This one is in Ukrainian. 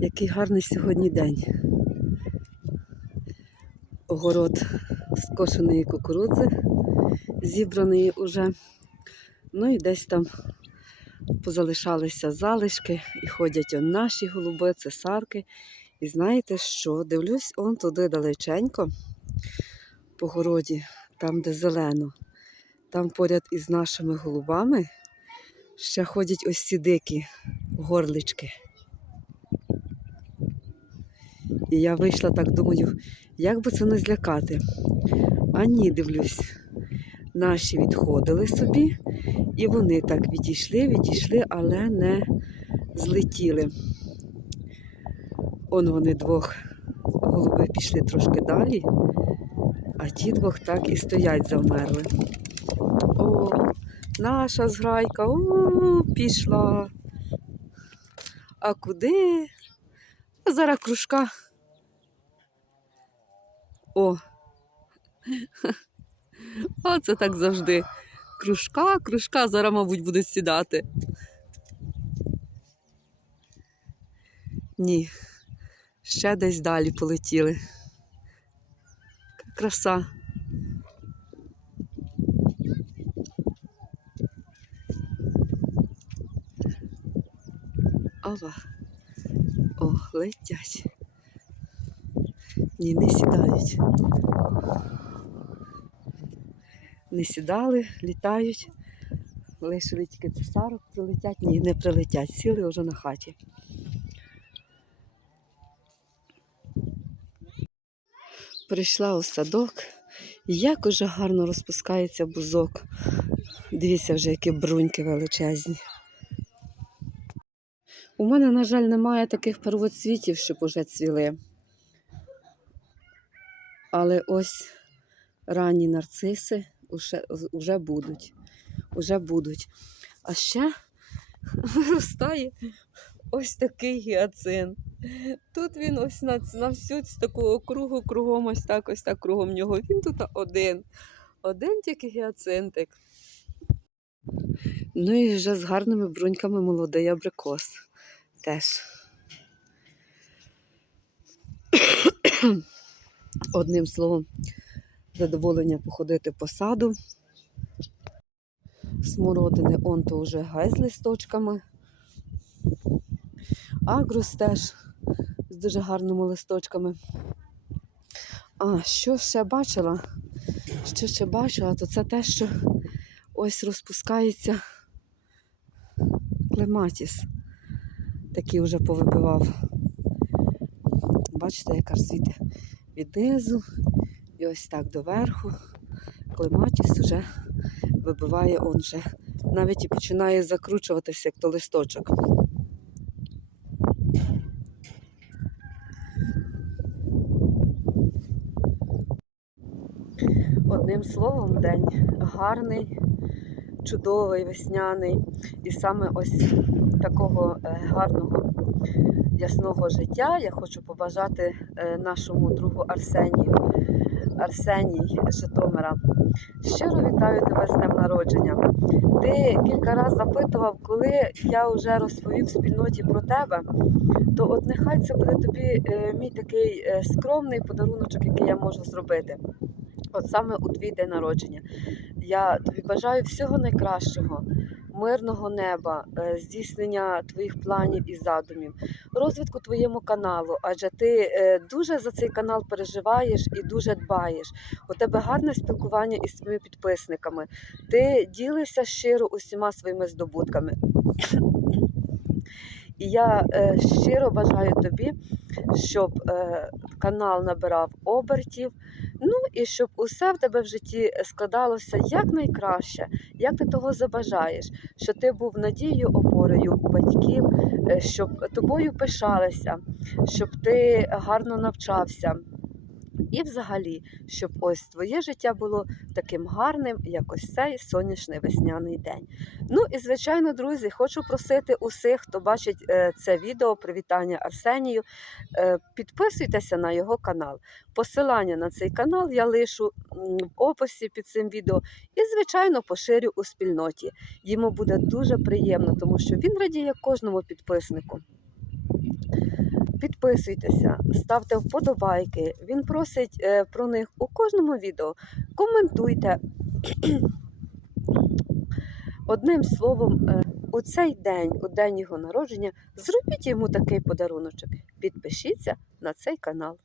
Який гарний сьогодні день. Огород скошеної кукурудзи, зібраної уже. Ну і десь там позалишалися залишки і ходять он наші голуби, цесарки. І знаєте що? Дивлюсь он туди далеченько по городі, там, де зелено. Там поряд із нашими голубами ще ходять ось ці дикі горлички. І я вийшла так, думаю, як би це не злякати. А ні, дивлюсь, наші відходили собі, і вони так відійшли, відійшли, але не злетіли. Он вони двох голуби пішли трошки далі, а ті двох так і стоять завмерли. О, наша зграйка о, пішла. А куди? Зараз кружка. О. Оце так завжди. Кружка, кружка, зараз, мабуть, буде сідати. Ні, ще десь далі полетіли. Краса. Ова. О, летять. Ні, не сідають. Не сідали, літають. Лишили тільки цесарок, прилетять, ні, не прилетять, сіли вже на хаті. Прийшла у садок, як уже гарно розпускається бузок. Дивіться вже, які бруньки величезні. У мене, на жаль, немає таких первоцвітів, щоб уже цвіли. Але ось ранні нарциси уже, уже будуть. Уже будуть. А ще виростає ось такий гіацин. Тут він ось на, на всю з такого кругу, кругом, ось так, ось так кругом нього. Він тут один. Один тільки гіацинтик. Ну і вже з гарними бруньками молодий абрикос. Теж. Одним словом, задоволення походити по саду. Смородини он то вже гай з листочками. Агрус теж з дуже гарними листочками. А, що ще бачила? Що ще бачила, то це те, що ось розпускається клематіс. Такий вже повибивав. Бачите, яка ж звідти від низу і ось так доверху. Клематіс вже вибиває он вже. Навіть і починає закручуватися, як то листочок. Одним словом, день гарний, чудовий, весняний. І саме ось такого е, гарного ясного життя я хочу побажати е, нашому другу Арсенію. Арсеній Житомира. Щиро вітаю тебе з днем народження. Ти кілька разів запитував, коли я вже розповів спільноті про тебе, то от нехай це буде тобі е, мій такий е, скромний подаруночок, який я можу зробити. От саме у твій день народження. Я тобі бажаю всього найкращого, мирного неба, е, здійснення твоїх планів і задумів, розвитку твоєму каналу, адже ти е, дуже за цей канал переживаєш і дуже дбаєш. У тебе гарне спілкування із своїми підписниками. Ти ділишся щиро усіма своїми здобутками. І я е, щиро бажаю тобі, щоб е, канал набирав обертів, ну і щоб усе в тебе в житті складалося якнайкраще, як ти того забажаєш, що ти був надією, опорою у батьків, е, щоб тобою пишалися, щоб ти гарно навчався. І взагалі, щоб ось твоє життя було таким гарним, як ось цей сонячний весняний день. Ну і звичайно, друзі, хочу просити усіх, хто бачить е, це відео, привітання Арсенію, е, підписуйтеся на його канал. Посилання на цей канал я лишу в описі під цим відео і, звичайно, поширю у спільноті. Йому буде дуже приємно, тому що він радіє кожному підписнику. Підписуйтеся, ставте вподобайки. Він просить е, про них у кожному відео. Коментуйте. Одним словом, е, у цей день, у день його народження, зробіть йому такий подаруночок. Підпишіться на цей канал.